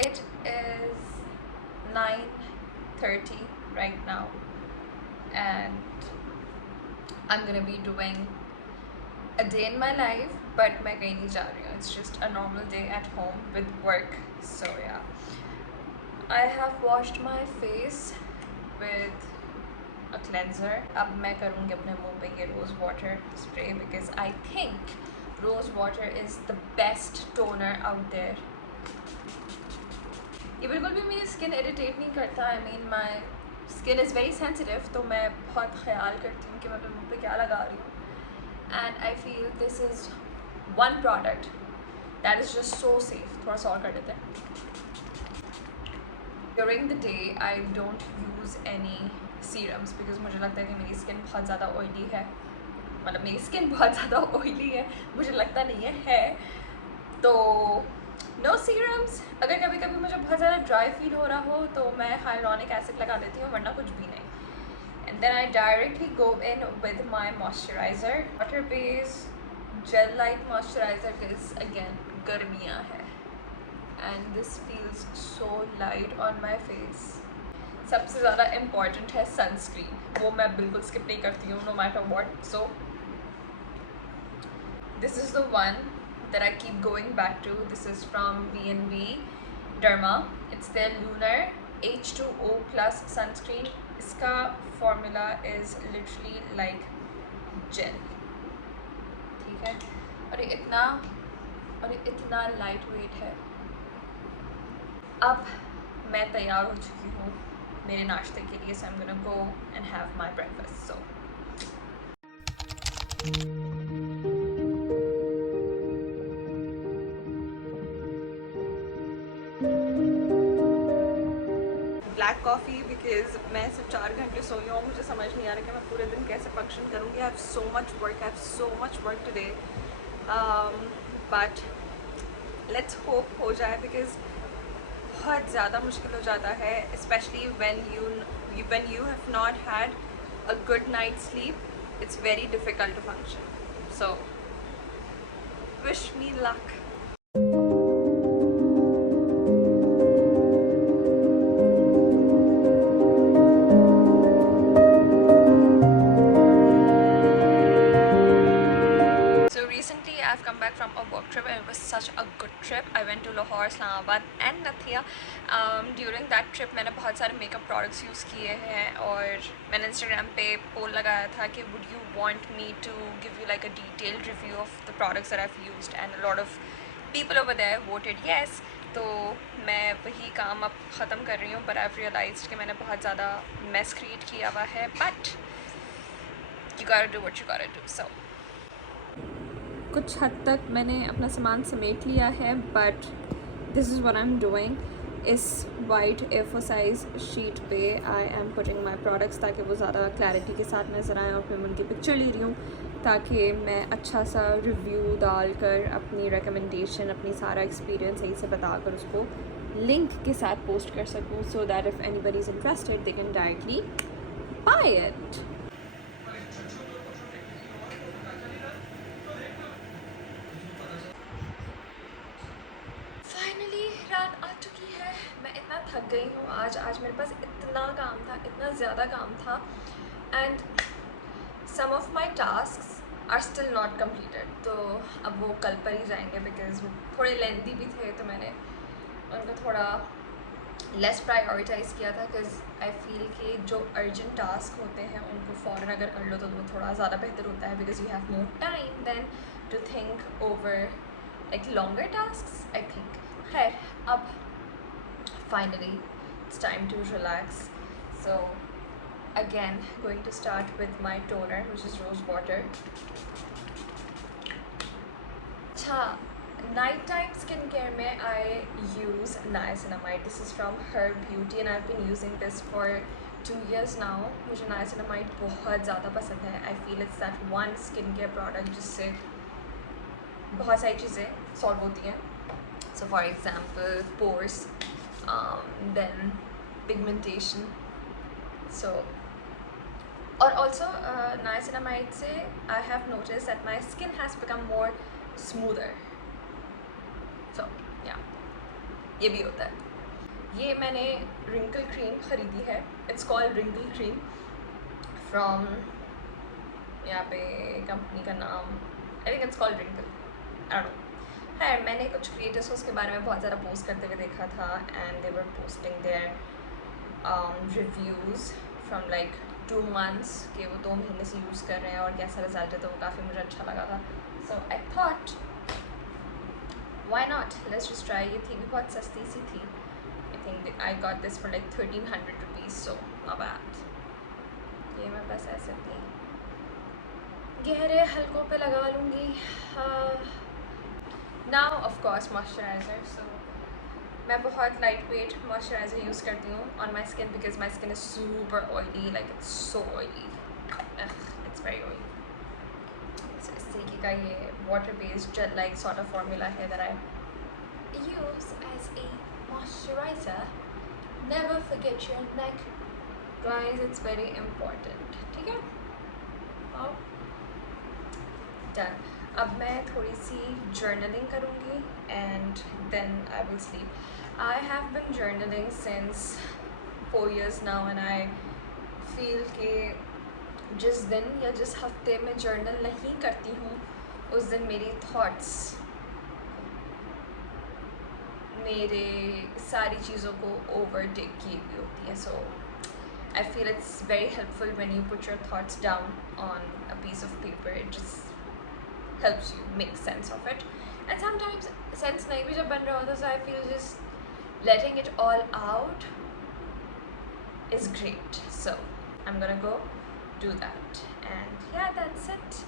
It is 9:30 right now, and I'm gonna be doing a day in my life, but मैं कहीं नहीं जा रही हूँ. It's just a normal day at home with work. So yeah, I have washed my face with a cleanser. अब मैं करूँगी अपने मुँह पे ये rose water spray because I think rose water is the best toner out there. ये बिल्कुल भी मेरी स्किन इरिटेट नहीं करता. I mean my skin is very sensitive, तो मैं बहुत ख्याल करती हूँ कि मैं अपने मुँह पे क्या लगा रही हूँ. And I feel this is one product that is just so safe. थोड़ा सा और कर देते हैं. During the day I don't use any serums because मुझे लगता है कि मेरी स्किन बहुत ज़्यादा ऑयली है. मतलब मेरी स्किन बहुत ज़्यादा ऑयली है, मुझे लगता नहीं है. तो नो सीरम्स. अगर कभी कभी मुझे बहुत ज़्यादा ड्राई फील हो रहा हो तो मैं हाइलुरोनिक एसिड लगा देती हूँ, वरना कुछ भी नहीं. And then I directly go in with my moisturiser, water based gel light moisturiser because again गर्मियाँ है and this feels so light on my face. सबसे ज़्यादा इम्पॉर्टेंट है सनस्क्रीन, वो मैं बिल्कुल स्किप नहीं करती हूँ no matter what. So this is the one that I keep going back to. This is from B&B Derma. It's their Lunar H2O plus sunscreen. इसका formula is literally like gel. ठीक है, और ये इतना light weight है. अब मैं तैयार हो चुकी हूँ मेरे नाश्ते के लिए. So I'm gonna go and have my breakfast. So black coffee because मैं सिर्फ 4 घंटे सोई हूँ. मुझे समझ नहीं आ रहा कि मैं पूरे दिन कैसे फंक्शन करूँगी. I have so much work today, but let's hope हो जाए बिकॉज बहुत ज़्यादा मुश्किल हो जाता है, especially when you have not had a good night sleep. It's very difficult to function. So wish me luck. I've come back from a work trip and it was such a good trip. I went to Lahore, Islamabad and Nathia. During that trip मैंने बहुत सारे makeup products use किए हैं और मैंने Instagram पे पोल लगाया था कि would you want me to give you like a detailed review of the products that I've used, and a lot of people over there voted yes. तो मैं वही काम अब ख़त्म कर रही हूँ, but I've realized कि मैंने बहुत ज़्यादा mess create किया हुआ है, but you gotta do what you gotta do. So कुछ हद तक मैंने अपना सामान समेट लिया है, but this is what I am doing. इस वाइट A4 साइज़ शीट पे I am putting my products ताकि वो ज़्यादा क्लैरिटी के साथ नज़र आएँ, और फिर मैं उनकी पिक्चर ले रही हूँ ताकि मैं अच्छा सा रिव्यू डालकर अपनी रिकमेंडेशन, अपनी सारा एक्सपीरियंस सही से बताकर उसको लिंक के साथ पोस्ट कर सकूँ, so that if anybody is interested they can directly buy it. रात आ चुकी है. मैं इतना थक गई हूँ आज मेरे पास इतना काम था, इतना ज़्यादा काम था, and some of my task are still not completed. तो अब वो कल पर ही जाएंगे बिकॉज वो थोड़े लेंथी भी थे, तो मैंने उनको थोड़ा लेस प्रायोरिटाइज़ किया था बिकॉज आई फील कि जो अर्जेंट टास्क होते हैं उनको फ़ौरन अगर कर लो तो वो थोड़ा ज़्यादा बेहतर होता है because you have more time then to think over like longer task I think. खैर, अब finally it's time to relax. So again going to start with my toner which is rose water. अच्छा, night time skincare में I use niacinamide. This is from Herb Beauty and I've been using this for 2 years now. मुझे niacinamide बहुत ज़्यादा पसंद है. I feel it's that one skincare product जिससे बहुत सारी चीज़ें सॉल्व होती हैं. So for example pores, then pigmentation. So और also niacinamide से I have noticed that my skin has become more smoother. So yeah, ये भी होता है. ये मैंने रिंकल क्रीम ख़रीदी है, it's called wrinkle cream from, यहाँ पे कंपनी का नाम I think it's called wrinkle, I don't know. है, मैंने कुछ क्रिएटर्स को उसके बारे में बहुत ज़्यादा पोस्ट करते हुए देखा था, and they were posting their reviews from like 2 months कि वो 2 महीने से यूज़ कर रहे हैं और कैसा रिजल्ट है, तो वो काफ़ी मुझे अच्छा लगा था। So I thought why not, let's just try. ये थी भी बहुत सस्ती सी थी, I think I got this for like 1300 rupees, so not bad. ये मैं बस ऐसे अपनी गहरे हल्कों पे लगा लूँगी। Now of course moisturizer, so मैं बहुत लाइट वेट मॉइस्चराइज़र यूज़ करती हूँ on my skin because my skin is super oily, like it's so oily, it's very oily. इस तरीके का ये water based gel like sort of formula है that I use as a moisturizer. Never forget your neck guys, it's very important, ठीक है। और done. अब मैं थोड़ी सी जर्नलिंग करूँगी and then I will sleep. I have been journaling since 4 years now and I feel कि जिस दिन या जिस हफ्ते में जर्नल नहीं करती हूँ उस दिन मेरी थॉट्स मेरे सारी चीज़ों को ओवरटेक की हुई होती है। सो I feel it's very helpful when you put your thoughts down on a piece of paper. It just helps you make sense of it. And sometimes sense nahi bhi jab ban raha hota, so I feel just letting it all out is great. So I'm gonna go do that. And yeah, that's it.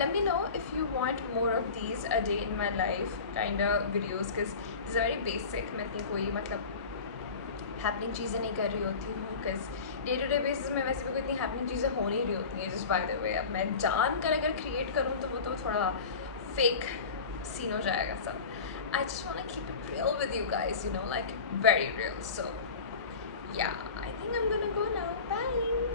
Let me know if you want more of these a day in my life kind of videos, because these are very basic. मैं इतनी कोई मतलब happening चीज़ें नहीं कर रही होती हूँ, because day to day basis में वैसे भी कोई इतनी हैपनिंग चीज़ें हो नहीं रही होती हैं। जस्ट बाय द वे, अब मैं जान कर अगर क्रिएट करूँ तो वो तो थोड़ा फेक सीन हो जाएगा सब। I just want to keep it real with you guys, you know, like very real. So yeah, I think I am gonna go now, bye.